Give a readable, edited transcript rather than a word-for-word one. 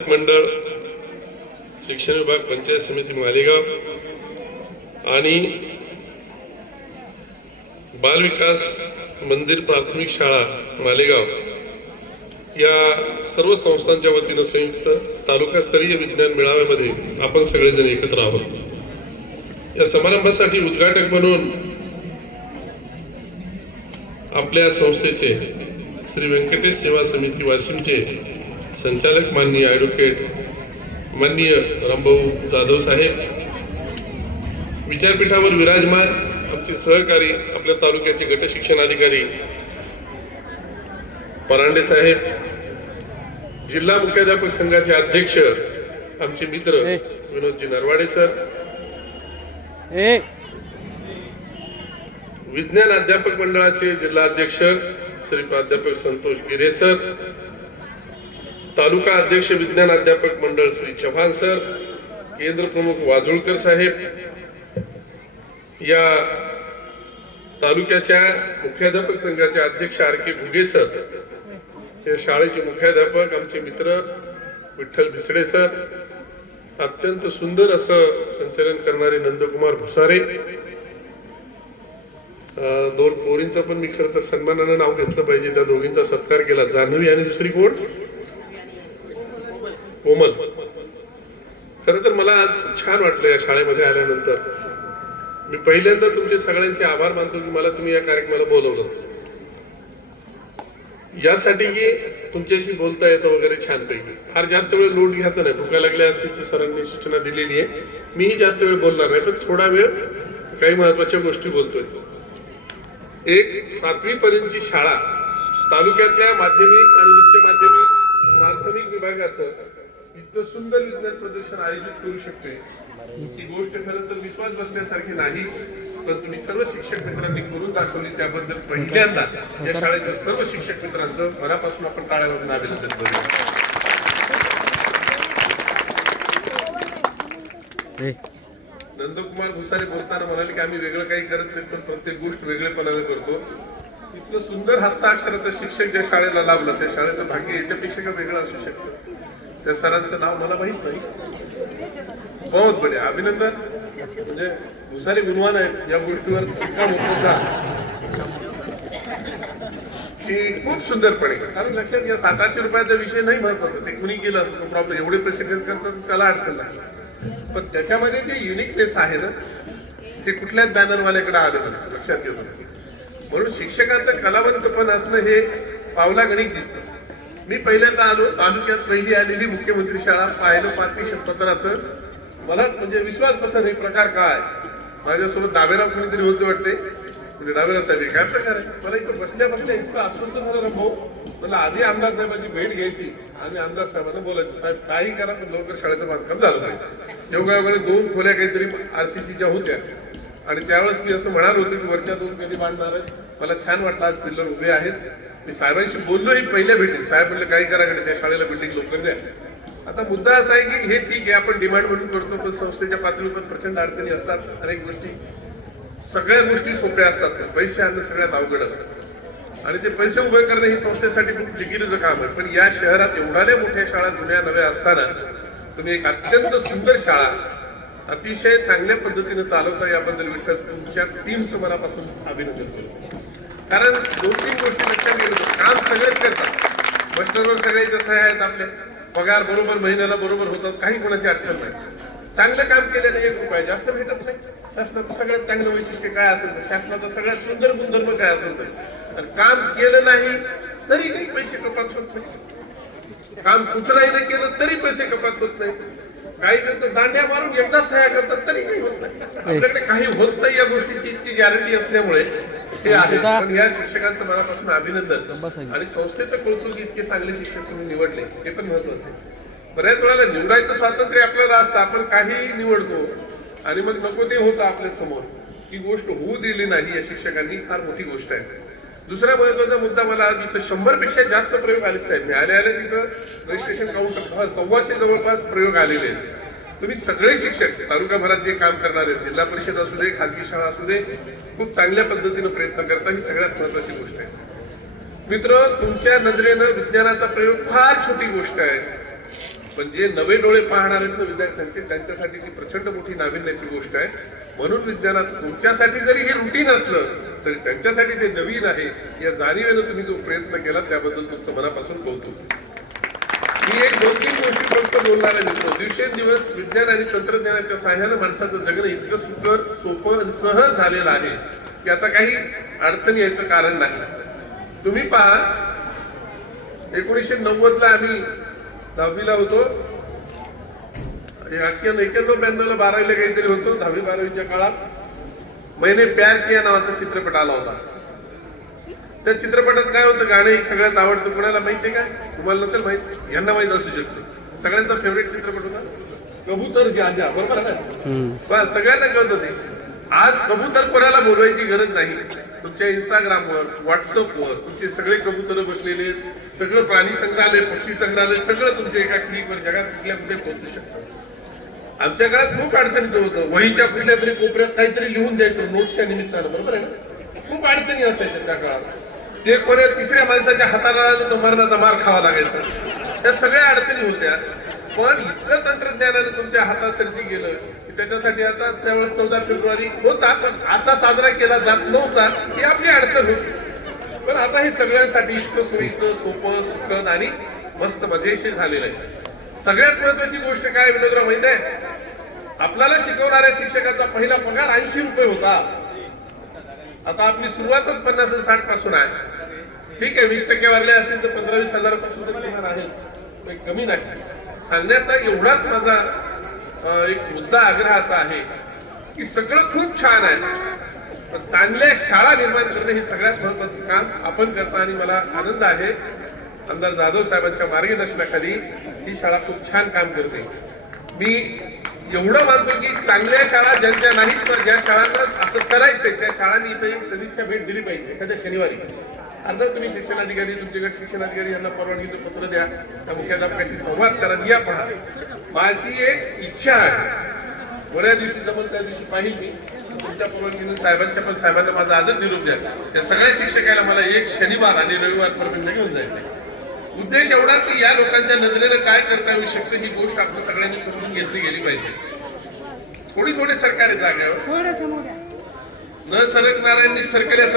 मंडळ, शिक्षण विभाग, पंचायत समिती मालेगाव आणि बाल विकास मंदिर प्राथमिक शाळा मालेगाव या सर्व संस्थांच्या वतीनं संयुक्त तालुकास्तरीय विज्ञान मेळाव्यामध्ये आपण सगळेजण एकत्र आहोत। या समारंभासाठी उद्घाटक म्हणून आपल्या संस्थेचे श्री व्यंकटेश सेवा समिती वाशिमचे संचालक माननीय ॲडव्होकेट माननीय रामभाऊ जाधव साहेब, विचारपीठावर विराजमान आमचे सहकारी आपल्या तालुक्याचे गट शिक्षण अधिकारी परांडे साहेब, जिल्हा मुख्याध्यापक संघाचे अध्यक्ष आमचे मित्र विनोदजी नरवाडे सर, विज्ञान अध्यापक मंडळाचे जिल्हा अध्यक्ष श्री प्राध्यापक संतोष गिरे सर, तालुका अध्यक्ष विज्ञान अध्यापक मंडळ श्री चव्हाण सर, केंद्र प्रमुख वाजुळकर साहेब, या तालुक्याच्या मुख्याध्यापक संघाचे अध्यक्ष आर के घुगे सर, या शाळेचे मुख्याध्यापक आमचे मित्र विठ्ठल भिसडे सर, अत्यंत सुंदर असं संचालन करणारे नंदकुमार भुसारे, दोन पोरींचा पण मी खरं तर सन्मानानं नाव घेतलं पाहिजे, त्या दोघींचा सत्कार केला, जान्हवी आणि दुसरी कोण, कोमल। खरं तर मला आज खूप छान वाटलं या शाळेमध्ये आल्यानंतर। मी पहिल्यांदा तुमचे सगळ्यांचे आभार मानतो की मला तुम्ही या कार्यक्रमाला बोलवलं, यासाठी की तुमच्याशी बोलता येतं वगैरे छानपैकी। फार जास्त वेळ लोट घ्यायचा नाही, भुका लागल्या असतील तर सरांनी सूचना दिलेली आहे, मीही जास्त वेळ बोलणार नाही, पण थोडा वेळ काही महत्वाच्या गोष्टी बोलतोय। एक 7वी पर्यंतची शाळा तालुक्यातल्या माध्यमिक आणि उच्च माध्यमिक प्राथमिक विभागाचं इतकं सुंदर विज्ञान प्रदर्शन आयोजित करू शकते ही गोष्ट खरं तर विश्वास बसण्यासारखी नाही, पण तुम्ही सर्व शिक्षक मित्रांनी करून दाखवली, त्याबद्दल पहिल्यांदा या शाळेच्या सर्व शिक्षक मित्रांचं मनापासून आपण टाळ्या वाजवून अभिनंदन करूया। नंदकुमार भुसारे बोलताना म्हणाले की आम्ही वेगळं काही करत नाही, पण प्रत्येक गोष्ट वेगळेपणाने करतो। इतकं सुंदर हस्ताक्षराचं शिक्षक ज्या शाळेला लाभलं त्या शाळेचं भाग्य याच्यापेक्षा का वेगळं असू शकतं। त्या सरांचं नाव मला माहित नाही, बहुत बढिया, अभिनंदन। म्हणजे भुसारे गुणवान आहेत या गोष्टीवर की खूप सुंदरपणे, कारण लक्षात घ्या 700-800 रुपयाचा विषय नाही महत्वाचा, ते कुणी केलं असं प्रॉब्लेम, एवढे पैसे खर्च करतात त्याला अडचण नाही, पण त्याच्यामध्ये जे युनिकनेस आहे ना ते कुठल्याच बॅनरवाल्याकडे आलं नसतं, लक्षात घेतो। म्हणून शिक्षकाचं कलावंतपण असणं हे पावलागणिक दिसतं। मी पहिल्यांदा आलो, तालुक्यात पहिली आलेली मुख्यमंत्री शाळा, पाहिलं पाठ्यपत्राचं, मला म्हणजे विश्वास बसत हे प्रकार काय। माझ्यासोबत डाबेराव कोणीतरी होते वाटते, म्हणजे डाबेराव साहेब काय प्रकार आहे, मला इथं बसल्या बसल्या इतकं अस्वस्थ झालं रंभाऊ, मला आधी आमदार साहेबांची भेट घ्यायची आणि आमदार साहेबांना बोलायचं, साहेब काही करा पण लवकर शाळेचं बांधकाम झालं पाहिजे। योगायोगाने 2 खोल्या काहीतरी RCCच्या होत्या आणि त्यावेळेस मी असं म्हणाल होतो की वरच्या 2 कधी बांधणार आहे। मला छान वाटलं आज पिल्लर उभे आहेत, मी साहेबांशी बोललोही पहिल्या भेटीत, साहेब म्हणले काही कराकडे त्या शाळेला बिल्डिंग लवकर द्या। आता मुद्दा असा आहे की हे ठीक आहे आपण डिमांड म्हणून करतो, पण संस्थेच्या पातळीवर प्रचंड अडचणी असतात, अनेक गोष्टी, सगळ्या गोष्टी सोप्या असतात, पैसे आणणं सगळ्यात अवघड असतात आणि ते पैसे उभे करणं ही संस्थेसाठी खूप जिकिरीचं काम आहे। पण या शहरात एवढ्या मोठ्या शाळा जुन्या नव्या असताना तुम्ही एक अत्यंत सुंदर शाळा अतिशय चांगल्या पद्धतीने चालवता, याबद्दल विठ्ठल तुमच्या टीमचं मनापासून अभिनंदन करतो। कारण 2-3 गोष्टी लक्षात घेतो, काम सगळेच करतात, मास्टरवर सगळे जसं आहेत, आपले पगार बरोबर महिन्याला बरोबर होतात, काही कोणाची अडचण नाही। चांगलं काम केल्याने 1 रुपया जास्त भेटत नाही। शासनाचं सगळ्यात चांगलं वैशिष्ट्य काय असेल तर, शासनाचं सगळ्यात सुंदर गुणधर्म काय असेल तर, काम केलं नाही तरी काही पैसे कपात होत नाही, काम कुचराई नाही केलं तरी पैसे कपात होत नाही, काही जण दांड्या मारून एकदा सह्या करतात तरी काही होत नाही। आपल्याकडे काही होत नाही या गोष्टीची इतकी गॅरंटी असल्यामुळे हे आहे। पण या शिक्षकांचं मनापासून अभिनंदन आणि संस्थेचं कौतुक, इतके चांगले शिक्षक तुम्ही निवडले हे पण महत्वाचं आहे। बऱ्याच वेळेला निवडायचं स्वातंत्र्य आपल्याला असतं, आपण काही निवडतो आणि मग नको ते होतं आपल्या समोर, ही गोष्ट होऊ दिली नाही या शिक्षकांनी, फार मोठी गोष्ट आहे। दुसरा महत्वाचा मुद्दा, मला आज इथं 100पेक्षा जास्त प्रयोग आले साहेब, मी आले तिथं रजिस्ट्रेशन काउंटर 125 जवळपास प्रयोग आलेले आहेत। तुम्ही सगळे शिक्षक तालुकाभरात जे काम करणार आहेत, जिल्हा परिषद असू दे, खाजगी शाळा असू दे, खूप चांगल्या पद्धतीने प्रयत्न करता, ही सगळ्यात महत्वाची गोष्ट आहे। मित्र, तुमच्या नजरेनं विज्ञानाचा प्रयोग फार छोटी गोष्ट आहे, पण जे नवे डोळे पाहणार आहेत ना विद्यार्थ्यांचे, त्यांच्यासाठी ती प्रचंड मोठी नाविन्याची गोष्ट आहे. म्हणून विज्ञानात तुमच्यासाठी जरी हे रुटीन असलं तरी त्यांच्यासाठी ते नवीन आहे. या जाणीवेनं तुम्ही जो प्रयत्न केला त्याबद्दल तुमचं मनापासून कौतुक. मी एक 2-3 गोष्टी फक्त बोलणार आहे मित्र. दिवसेंदिवस विज्ञान आणि तंत्रज्ञानाच्या सहाय्यानं माणसाचं जगणं इतकं सुकर, सोपं आणि सहज झालेलं आहे की आता काही अडचण यायचं कारण नाही. तुम्ही पहा, 1990ला आम्ही 10वीला होतो, 91-92ला 12वीला काहीतरी होतो. 10वी-12वीच्या काळात मैंने प्यार किया नावाचा चित्रपट आला होता. त्या चित्रपटात काय होतं, गाणं एक सगळ्यात आवडतं. कोणाला माहितीये काय? तुम्हाला नसेल माहित, यांना माहित असू शकते. सगळ्यांचा फेवरेट चित्रपट होता कबूतर जाजा, बरोबर आहे ना? बस सगळ्यांना कळत होते. आज कबूतर कोणाला बोलवायची गरज नाही. तुमच्या इंस्टाग्रामवर, व्हॉट्सअपवर तुमचे सगळे कबूतर बसलेले, सगळं प्राणी संग्रहालय, पक्षी संग्रहालय सगळं तुमच्या एका क्लिकवर जगात कुठल्या कुठे पोहोचू शकतं. आमच्या काळात खूप अडचणीचं होतं. वहीच्या कुठल्या तरी कोपऱ्यात काहीतरी लिहून द्यायचं नोट्सच्या निमित्तानं, बरोबर आहे ना? खूप अडचणी असायच्या त्या काळात. ते कोण्या तिसऱ्या माणसाच्या हाताला आलं तर मरणाचा मार खावा लागायचा. त्या सगळ्या अडचणी होत्या. पण इतकं तंत्रज्ञानाने तुमच्या हातासरशी गेलं की त्याच्यासाठी आता त्यावेळेस 14 फेब्रुवारी होता, पण असा साजरा केला जात नव्हता ही आपली अडचण होती. पण आता हे सगळ्यांसाठी इतकं सोयीचं, सोपं, सुखद आणि मस्त मजेशीर झालेलं आहे. सगळ्यात महत्वाची गोष्ट काय विनोदराव माहित आहे? आपल्याला शिकवणाऱ्या शिक्षकाचा पहिला पगार 80 रुपये होता. आता आपली सुरुवातच 50-60 पासून आहे. ठीक आहे, 20% वाढले असतील तर 15-20 हजारापासून तर पगार आहे, काही कमी नाही. सांगण्याचा एवढाच माझा एक मुद्दा आग्रहाचा आहे की सगळं खूप छान आहे, पण चांगल्या शाळा निर्माण करणे हे सगळ्यात महत्वाचं काम आपण करता. आणि मला आनंद आहे आमदार जाधव साहेबांच्या मार्गदर्शनाखाली ही शाळा खूप छान काम करते. मी एवढं मानतो की चांगल्या शाळा ज्यांच्या नाहीत, तर ज्या शाळांना असं करायचंय त्या शाळांनी इथे एक सदिच्छा भेट दिली पाहिजे एखाद्या शनिवारी. अर्थात तुम्ही शिक्षणाधिकारी, तुमच्याकडे शिक्षणाधिकारी यांना परवानगीचं पत्र द्या, त्या मुख्याध्यापकाशी संवाद करा, या पहा. माझी एक इच्छा आहे, बऱ्याच दिवशी जमल त्या दिवशी पाहिजे मी तुमच्या परवानगीने साहेबांच्या, पण साहेबांना माझा आदर निरोप द्या. त्या सगळ्या शिक्षकाला मला एक शनिवार आणि रविवार पर्यंत घेऊन जायचं. उद्देश एवढा की या लोकांच्या नजरेनं काय करता येऊ शकतं ही गोष्ट आपण सगळ्यांनी समजून घेतली गेली पाहिजे. थोडी सरकारी जागेवर न सरकणाऱ्यांनी सरकल्यासारखं